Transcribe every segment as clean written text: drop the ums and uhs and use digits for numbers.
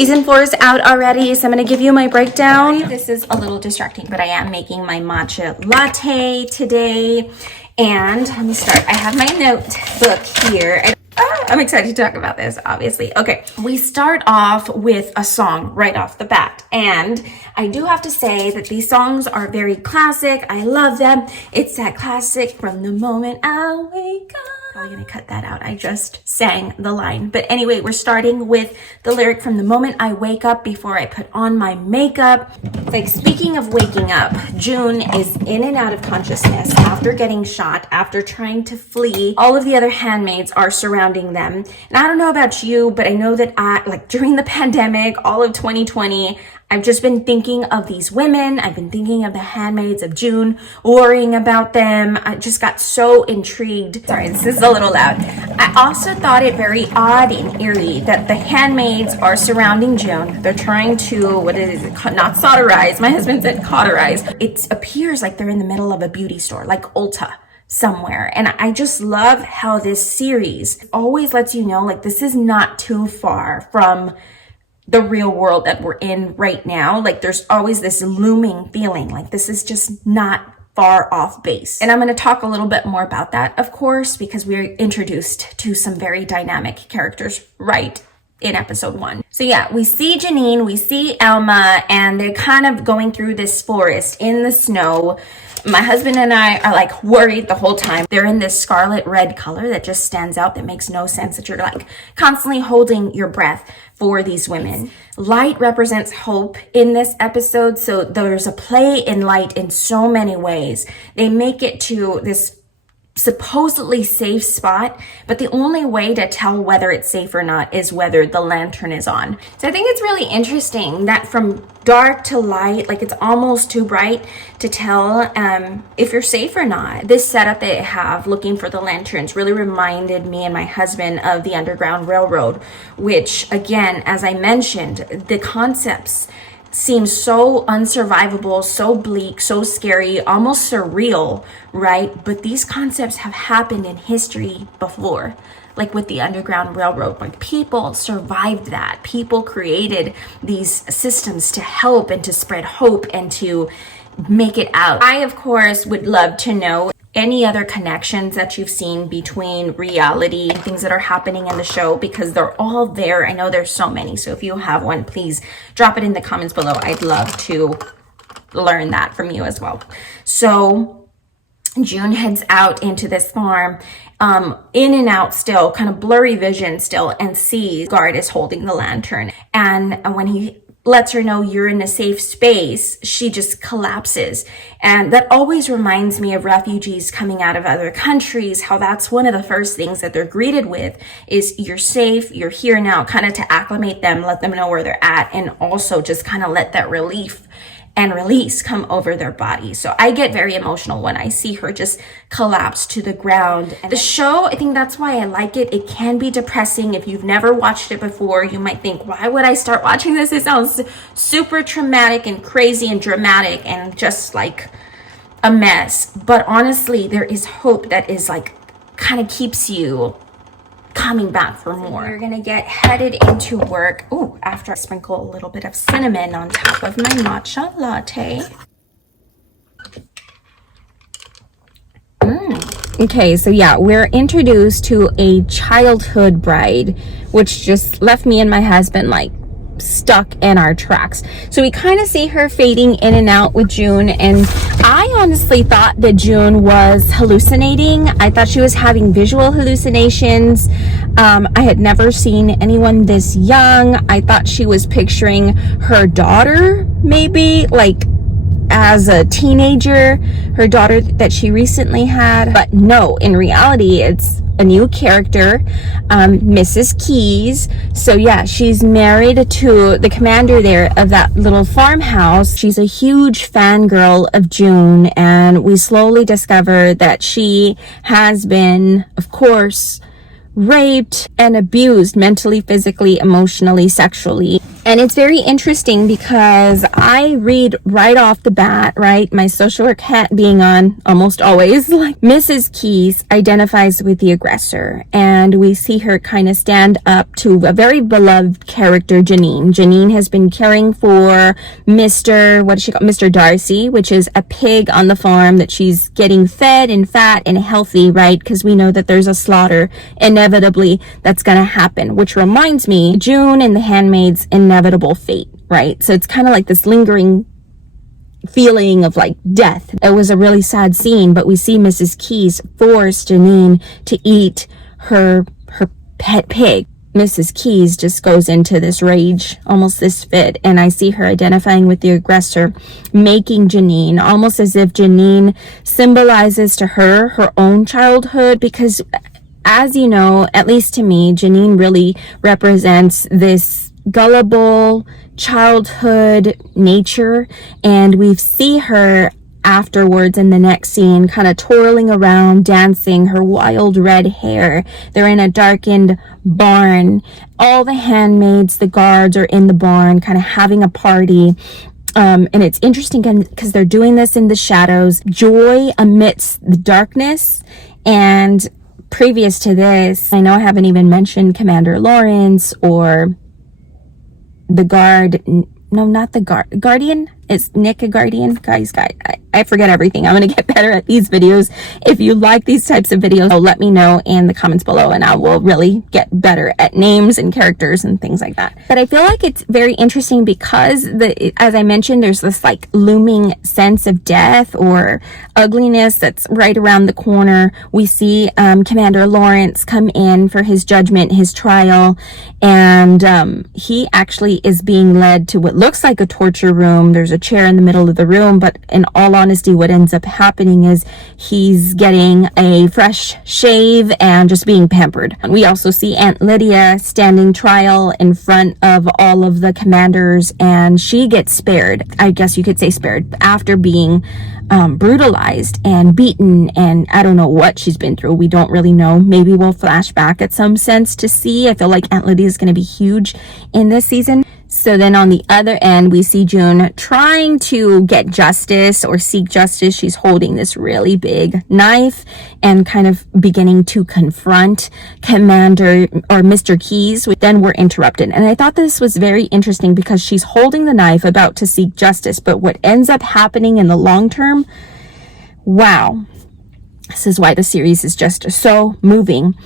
Season 4 is out already, so I'm going to give you my breakdown. This is a little distracting, but I am making my matcha latte today. And let me start. I have my notebook here. I'm excited to talk about this, obviously. Okay, we start off with a song right off the bat. And I do have to say that these songs are very classic. I love them. It's that classic from the moment I wake up. Probably gonna cut that out. I just sang the line. But anyway, we're starting with the lyric from the moment I wake up before I put on my makeup. Like, speaking of waking up, June is in and out of consciousness after getting shot, after trying to flee. All of the other handmaids are surrounding them. And I don't know about you, but I know that during the pandemic, all of 2020, I've just been thinking of these women. I've been thinking of the handmaids of June, worrying about them. I just got so intrigued. Sorry, this is a little loud. I also thought it very odd and eerie that the handmaids are surrounding June. They're trying to, not solderize. My husband said cauterize. It appears like they're in the middle of a beauty store, like Ulta somewhere. And I just love how this series always lets you know, like, this is not too far from the real world that we're in right now. Like, there's always this looming feeling like this is just not far off base. And I'm going to talk a little bit more about that, of course, because we're introduced to some very dynamic characters right in episode 1. So yeah, we see Janine, we see Elma, and they're kind of going through this forest in the snow. My husband and I are like worried the whole time. They're in this scarlet red color that just stands out, that makes no sense, that you're like constantly holding your breath for these women. Light represents hope in this episode, so there's a play in light in so many ways. They make it to this supposedly safe spot, but the only way to tell whether it's safe or not is whether the lantern is on. So I think it's really interesting that from dark to light, like, it's almost too bright to tell if you're safe or not. This setup they have looking for the lanterns really reminded me and my husband of the Underground Railroad, which, again, as I mentioned, the concepts seem so unsurvivable, so bleak, so scary, almost surreal, right? But these concepts have happened in history before, like with the Underground Railroad. Like, people survived that. People created these systems to help and to spread hope and to make it out. I, of course, would love to know any other connections that you've seen between reality and things that are happening in the show, because they're all there. I know there's so many. So if you have one, please drop it in the comments below. I'd love to learn that from you as well. So June heads out into this farm, in and out still, kind of blurry vision still, and sees guard is holding the lantern. And when he lets her know you're in a safe space, she just collapses. And that always reminds me of refugees coming out of other countries, how that's one of the first things that they're greeted with is you're safe, you're here now, kind of to acclimate them, let them know where they're at, and also just kind of let that relief and release come over their body. So I get very emotional when I see her just collapse to the ground. And the show, I think that's why I like it. It can be depressing. If you've never watched it before, you might think, why would I start watching this? It sounds super traumatic and crazy and dramatic and just like a mess. But honestly, there is hope that is like kind of keeps you coming back for more. We're gonna get headed into work. Oh, after I sprinkle a little bit of cinnamon on top of my matcha latte. Okay, so yeah, we're introduced to a childhood bride, which just left me and my husband like stuck in our tracks. So we kind of see her fading in and out with June, and I honestly thought that June was hallucinating. I thought she was having visual hallucinations. I had never seen anyone this young. I thought she was picturing her daughter, maybe like as a teenager, her daughter that she recently had. But no, in reality, it's a new character, Mrs. Keys. So yeah, she's married to the commander there of that little farmhouse. She's a huge fangirl of June, and we slowly discover that she has been, of course, raped and abused mentally, physically, emotionally, sexually. And it's very interesting because I read right off the bat, right, my social work hat being on almost always, like Mrs. Keyes identifies with the aggressor, and we see her kind of stand up to a very beloved character, Janine. Janine has been caring for Mr. Darcy, which is a pig on the farm that she's getting fed and fat and healthy, right? Because we know that there's a slaughter inevitably that's going to happen, which reminds me, June and the Handmaid's inevitable fate, right? So it's kind of like this lingering feeling of like death. It was a really sad scene, but we see Mrs. Keyes force Janine to eat her pet pig. Mrs. Keyes just goes into this rage, almost this fit, and I see her identifying with the aggressor, making Janine, almost as if Janine symbolizes to her own childhood, because as you know, at least to me, Janine really represents this gullible childhood nature, and we see her afterwards in the next scene kind of twirling around, dancing, her wild red hair. They're in a darkened barn. All the handmaids, the guards are in the barn kind of having a party. And it's interesting because they're doing this in the shadows, joy amidst the darkness. And previous to this, I know I haven't even mentioned Commander Lawrence or the guard. No, not the guardian. Is Nick a guardian? Guys, I forget everything. I'm going to get better at these videos. If you like these types of videos, let me know in the comments below, and I will really get better at names and characters and things like that. But I feel like it's very interesting because, as I mentioned, there's this like looming sense of death or ugliness that's right around the corner. We see Commander Lawrence come in for his judgment, his trial, and he actually is being led to what looks like a torture room. There's a chair in the middle of the room, but in all honesty, what ends up happening is he's getting a fresh shave and just being pampered. And we also see Aunt Lydia standing trial in front of all of the commanders, and she gets spared. I guess you could say spared after being brutalized and beaten, and I don't know what she's been through. We don't really know. Maybe we'll flash back at some sense to see. I feel like Aunt Lydia is going to be huge in this season. So then on the other end, we see June trying to get justice or seek justice. She's holding this really big knife and kind of beginning to confront Commander or Mr. Keyes. Then we're interrupted. And I thought this was very interesting because she's holding the knife about to seek justice. But what ends up happening in the long term, wow, this is why the series is just so moving.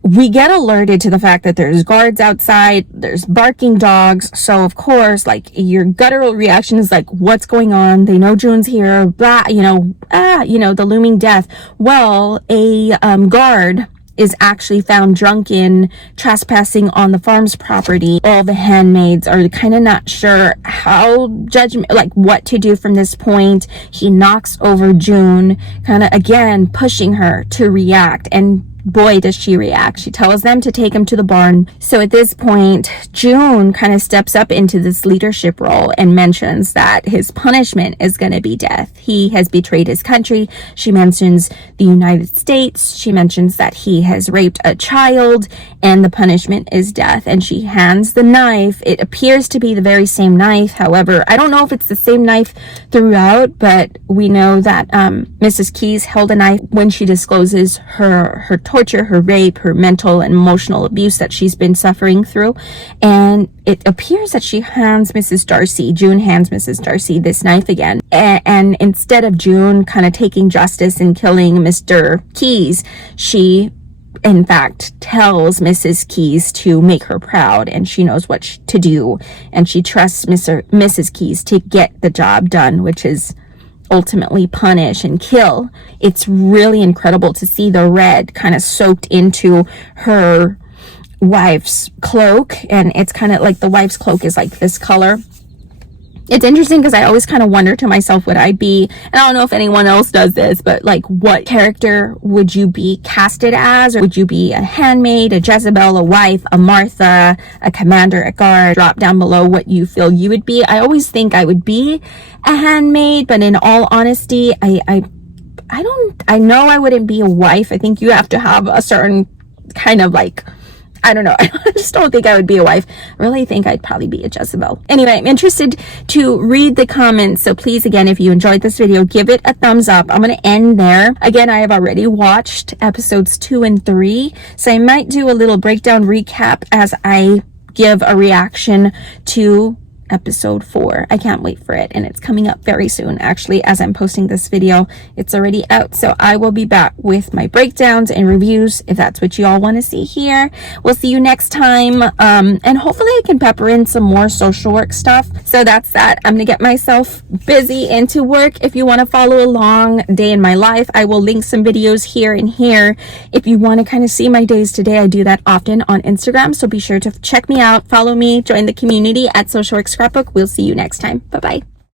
We get alerted to the fact that there's guards outside, there's barking dogs. So of course, like your guttural reaction is like, what's going on? They know June's here, blah, the looming death. Well, a guard is actually found drunken, trespassing on the farm's property. All the handmaids are kind of not sure what to do from this point. He knocks over June, kind of again pushing her to react, and boy, does she react. She tells them to take him to the barn. So at this point, June kind of steps up into this leadership role and mentions that his punishment is going to be death. He has betrayed his country. She mentions the United States. She mentions that he has raped a child, and the punishment is death. And she hands the knife. It appears to be the very same knife. However, I don't know if it's the same knife throughout, but we know that Mrs. Keyes held a knife when she discloses her torture, her rape, her mental and emotional abuse that she's been suffering through. And it appears that June hands Mrs. Darcy this knife again. And instead of June kind of taking justice and killing Mr. Keyes, she in fact tells Mrs. Keyes to make her proud, and she knows what to do, and she trusts Mrs. Keyes to get the job done, which is ultimately punish and kill. It's really incredible to see the red kind of soaked into her wife's cloak, and it's kind of like the wife's cloak is like this color. It's interesting because I always kind of wonder to myself, would I be, and I don't know if anyone else does this, but like what character would you be casted as? Or would you be a handmaid, a Jezebel, a wife, a Martha, a commander, a guard? Drop down below what you feel you would be. I always think I would be a handmaid, but in all honesty, I know I wouldn't be a wife. I think you have to have a certain kind of like, I don't know. I just don't think I would be a wife. I really think I'd probably be a Jezebel. Anyway, I'm interested to read the comments. So please, again, if you enjoyed this video, give it a thumbs up. I'm going to end there. Again, I have already watched episodes 2 and 3. So I might do a little breakdown recap as I give a reaction to episode 4. I can't wait for it, and it's coming up very soon. Actually, as I'm posting this video, it's already out, so I will be back with my breakdowns and reviews if that's what you all want to see here. We'll see you next time, and hopefully I can pepper in some more social work stuff. So that's that. I'm gonna get myself busy into work. If you want to follow along day in my life, I will link some videos here and here. If you want to kind of see my days today, I do that often on Instagram, so be sure to check me out, follow me, join the community at Social Work Scrapbook. We'll see you next time. Bye-bye.